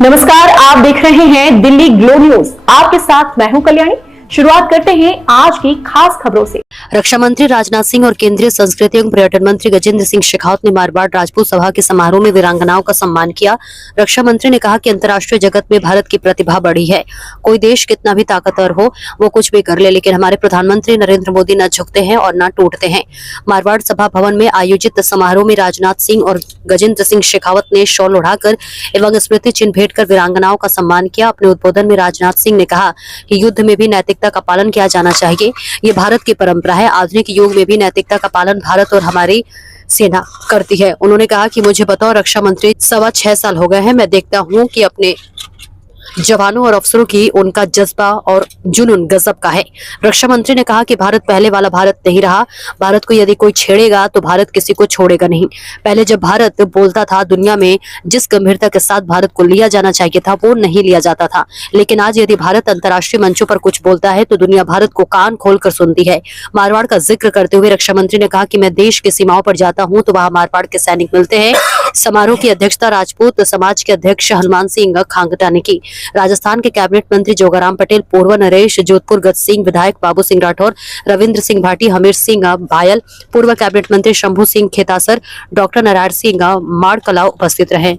नमस्कार, आप देख रहे हैं दिल्ली ग्लो न्यूज। आपके साथ मैं हूं कल्याणी। शुरुआत करते हैं आज की खास खबरों से। रक्षा मंत्री राजनाथ सिंह और केंद्रीय संस्कृति एवं पर्यटन मंत्री गजेंद्र सिंह शेखावत ने मारवाड़ राजपूत सभा के समारोह में वीरांगनाओं का सम्मान किया। रक्षा मंत्री ने कहा कि अंतर्राष्ट्रीय जगत में भारत की प्रतिभा बढ़ी है। कोई देश कितना भी ताकतवर हो, वो कुछ भी कर ले, लेकिन हमारे प्रधानमंत्री नरेंद्र मोदी न झुकते हैं और न टूटते हैं। मारवाड़ सभा भवन में आयोजित समारोह में राजनाथ सिंह और गजेंद्र सिंह शेखावत ने शॉल ओढ़ाकर एवं स्मृति चिन्ह भेंट कर वीरांगनाओं का सम्मान किया। अपने उद्बोधन में राजनाथ सिंह ने कहा कि युद्ध में भी नैतिकता का पालन किया जाना चाहिए। ये भारत की परंपरा है। आधुनिक युग में भी नैतिकता का पालन भारत और हमारी सेना करती है। उन्होंने कहा कि मुझे बतौर रक्षा मंत्री 6.25 साल हो गए हैं। मैं देखता हूं कि अपने जवानों और अफसरों की उनका जज्बा और जुनून गजब का है। रक्षा मंत्री ने कहा कि भारत पहले वाला भारत नहीं रहा। भारत को यदि कोई छेड़ेगा तो भारत किसी को छोड़ेगा नहीं। पहले जब भारत बोलता था, दुनिया में जिस गंभीरता के साथ भारत को लिया जाना चाहिए था वो नहीं लिया जाता था, लेकिन आज यदि भारत अंतर्राष्ट्रीय मंचों पर कुछ बोलता है तो दुनिया भारत को कान खोलकर सुनती है। मारवाड़ का जिक्र करते हुए रक्षा मंत्री ने कहा कि मैं देश की सीमाओं पर जाता हूं तो वहां मारवाड़ के सैनिक मिलते हैं। समारोह की अध्यक्षता राजपूत समाज के अध्यक्ष हनुमान सिंह खांगटा ने की। राजस्थान के कैबिनेट मंत्री जोगाराम पटेल, पूर्व नरेश, जोधपुर गज सिंह, विधायक बाबू सिंह राठौर, रविंद्र सिंह भाटी, हमीर सिंह भायल, पूर्व कैबिनेट मंत्री शंभू सिंह खेतासर, डॉक्टर नारायण सिंह माड़कला उपस्थित रहे।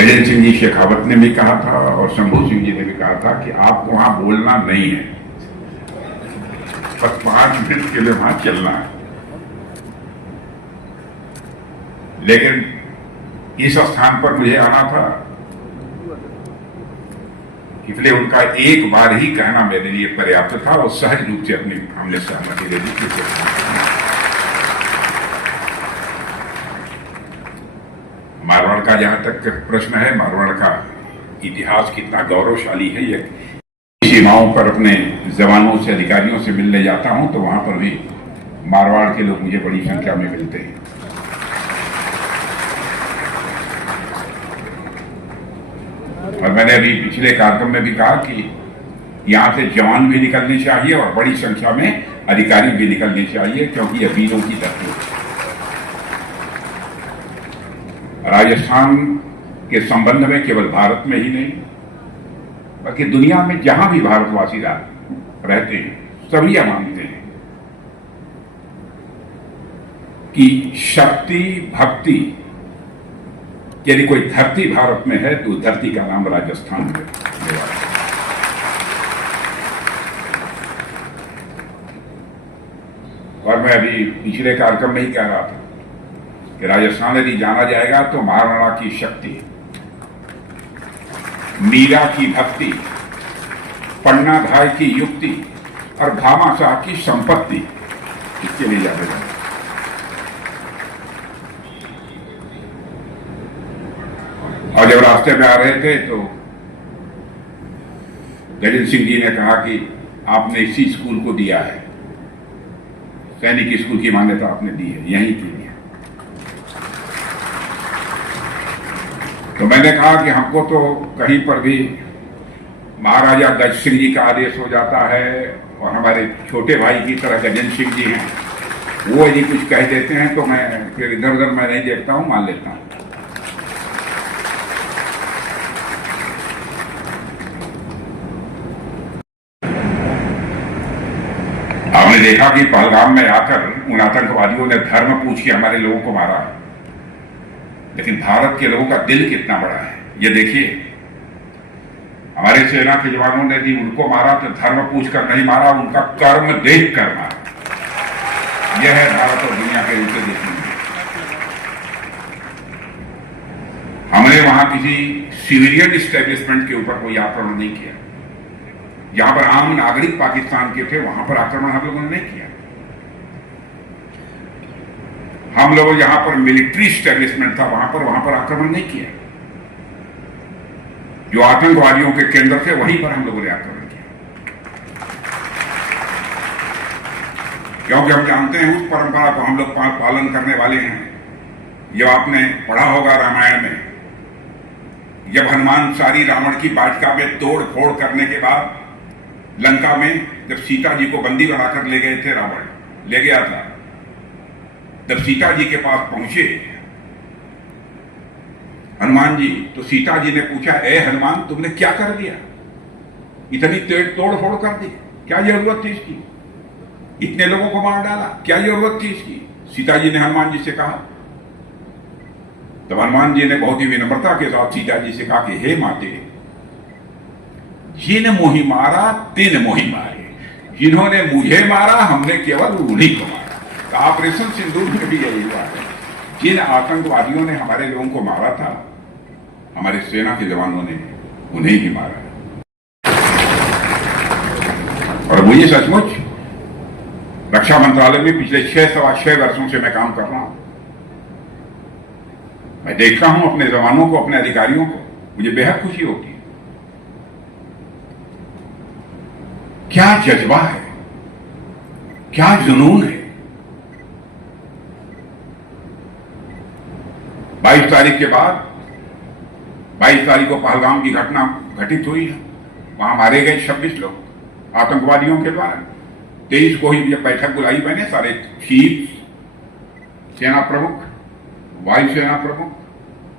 गजेंद्र सिंह जी शेखावत ने भी कहा था और शंभू सिंह जी ने भी कहा था कि आपको वहां बोलना नहीं है, बस 5 मिनट के लिए वहां चलना है। लेकिन इस स्थान पर मुझे आना था, इसलिए उनका एक बार ही कहना मेरे लिए पर्याप्त था और सहज रूप से अपनी हमने सहमति दे दी। मारवाड़ का जहां तक प्रश्न है, मारवाड़ का इतिहास कितना गौरवशाली है। ये सीमाओं पर अपने जवानों से, अधिकारियों से मिलने जाता हूं तो वहां पर भी मारवाड़ के लोग मुझे बड़ी संख्या में मिलते हैं। और मैंने अभी पिछले कार्यक्रम में भी कहा कि यहां से जवान भी निकलने चाहिए और बड़ी संख्या में अधिकारी भी निकलने चाहिए, क्योंकि यह वीरों की धरती है। राजस्थान के संबंध में केवल भारत में ही नहीं बल्कि दुनिया में जहां भी भारतवासी रहते हैं, सभी यह मानते हैं कि शक्ति, भक्ति, यदि कोई धरती भारत में है तो धरती का नाम राजस्थान है। और मैं अभी पिछले कार्यक्रम में ही कह रहा था कि राजस्थान यदि जाना जाएगा तो महाराणा की शक्ति, मीरा की भक्ति, पन्ना भाई की युक्ति और भामाशाह की संपत्ति, इसके लिए जाना जाएगा। और जब रास्ते में आ रहे थे तो गजेंद्र सिंह जी ने कहा कि आपने इसी स्कूल को दिया है, सैनिक स्कूल की मान्यता आपने दी है, यहीं की है। तो मैंने कहा कि हमको तो कहीं पर भी महाराजा गज सिंह जी का आदेश हो जाता है और हमारे छोटे भाई की तरह गजेंद्र सिंह जी हैं, वो यदि कुछ कह देते हैं तो मैं फिर इधर उधर मैं नहीं देखता हूं, मान लेता हूं। आपने देखा कि पहलगाम में आकर उन आतंकवादियों ने धर्म पूछ के हमारे लोगों को मारा, लेकिन भारत के लोगों का दिल कितना बड़ा है ये देखिए। हमारे सेना के जवानों ने भी उनको मारा तो धर्म पूछ कर नहीं मारा, उनका कर्म देख कर मारा। यह है भारत और दुनिया के उसे देखने में। हमने वहां किसी सिविलियन इस्टेब्लिशमेंट के ऊपर कोई आक्रमण नहीं किया। जहां पर आम नागरिक पाकिस्तान के थे वहां पर आक्रमण हम लोगों ने नहीं किया। हम लोग जहां पर मिलिट्री स्टैब्लिशमेंट था वहां पर आक्रमण नहीं किया। जो आतंकवादियों के केंद्र थे वहीं पर हम लोगों ने आक्रमण किया, क्योंकि हम जानते हैं उस परंपरा को हम लोग पालन करने वाले हैं। जब आपने पढ़ा होगा रामायण में, जब हनुमान सारी रावण की वाटिका में तोड़ फोड़ करने के बाद लंका में जब सीता जी को बंदी बनाकर ले गए थे, रावण ले गया था, जब सीता जी के पास पहुंचे हनुमान जी, तो सीता जी ने पूछा, ए हनुमान, तुमने क्या कर दिया? इतनी तोड़ फोड़ कर दी, क्या जरूरत थी इसकी? इतने लोगों को मार डाला, क्या जरूरत थी इसकी? सीता जी ने हनुमान जी से कहा। तब हनुमान जी ने बहुत ही विनम्रता के साथ सीता जी से कहा कि हे माते, जिन मोहि मारा तिन मोहि मारे, जिन्होंने मुझे मारा हमने केवल उन्हीं को मारा। तो ऑपरेशन सिंदूर में भी यही हुआ है। जिन आतंकवादियों ने हमारे लोगों को मारा था, हमारे सेना के जवानों ने उन्हें ही मारा। और मुझे सचमुच रक्षा मंत्रालय में पिछले 6 वर्षों से मैं काम कर रहा हूं। मैं देखता हूं अपने जवानों को, अपने अधिकारियों को, मुझे बेहद खुशी होती है। क्या जज्बा है, क्या जुनून है। 22 तारीख के बाद, 22 तारीख को पहलगाम की घटना घटित हुई है। वहां मारे गए 26 लोग आतंकवादियों के द्वारा। 23 को ही जब बैठक बुलाई मैंने, सारे चीफ, सेना प्रमुख, वायुसेना प्रमुख,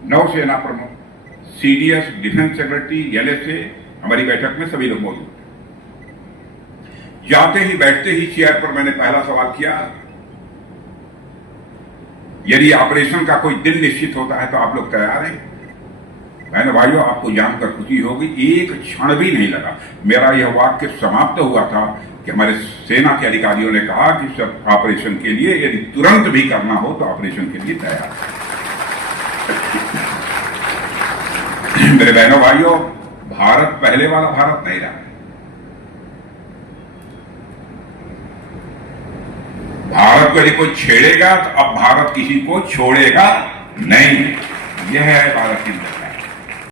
नौसेना प्रमुख, सीडीएस, डिफेंस सेक्रेटरी, एनएसए, हमारी बैठक में सभी लोग मौजूद। जाते ही बैठते ही चेयर पर मैंने पहला सवाल किया, यदि ऑपरेशन का कोई दिन निश्चित होता है तो आप लोग तैयार हैं? मैंने भाइयों, आपको जानकर खुशी होगी, एक क्षण भी नहीं लगा। मेरा यह वाक्य समाप्त हुआ था कि हमारे सेना के अधिकारियों ने कहा कि सब ऑपरेशन के लिए, यदि तुरंत भी करना हो तो ऑपरेशन के लिए तैयार है। मेरे बहनों भाइयों, भारत पहले वाला भारत नहीं रहा। भारत को यदि कोई छेड़ेगा तो अब भारत किसी को छोड़ेगा नहीं। यह है भारत की